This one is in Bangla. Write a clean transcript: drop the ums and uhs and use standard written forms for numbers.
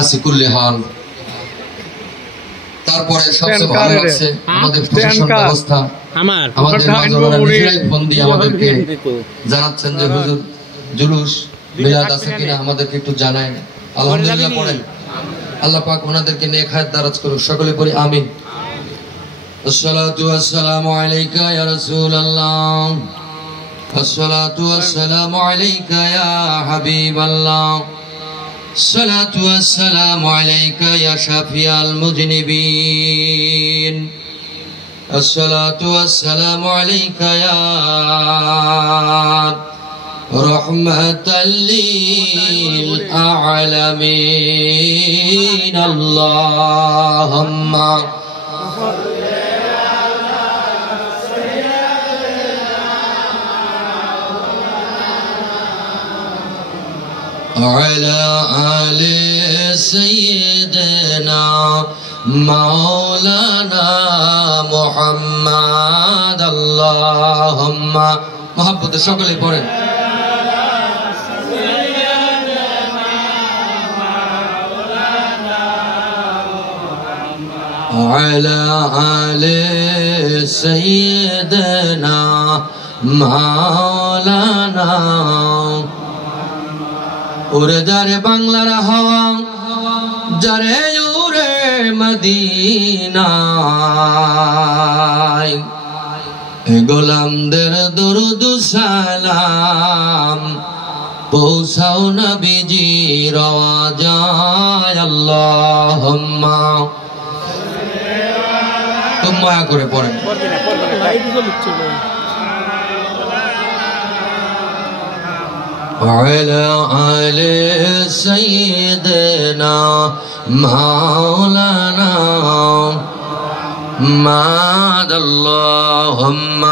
আসিকুল্লি হাল। তারপরে সবচেয়ে ভালো লাগছে আমাদের প্রশাসন ব্যবস্থা, আমাদের মাঝওয়ালারা নিজেরাই ফোন দিয়ে আমাদেরকে জানাচ্ছেন যে হুজুর জুলুস মিলাদ আছে কিনা আমাদেরকে একটু জানায়। আলহামদুলিল্লাহ পড়েন, আল্লাহ পাক ওনাদেরকে নেক হায়াত দারাজ করুন। সকলে পড়ি আমিন। আসসালাতু ওয়াসসালামু আলাইকা ইয়া রাসূলুল্লাহ, আসসালাতু ওয়াসসালামু আলাইকা ইয়া হাবিবাল্লাহ, আসসালাতু ওয়াসসালামু আলাইকা ইয়া শাফিয়াল মুযনিবিন, আসসালাতু ওয়াসসালামু আলাইকা ইয়া রাহমাতাল লিল আলামিন। আল্লাহুম্মা على آل سيدنا مولانا محمد اللهم محبت সকলে পড়েন على آل سيدنا مولانا। উড়ে যারে বাংলার হাওয়া, যারে উড়ে মদিনায়, গোলামদের দরুদ সালাম পৌঁছাও নবীজির আওয়াজায়। আল্লাহুম্মা মায়া করে পড়েন على آل سيدنا مولانا محمد اللهم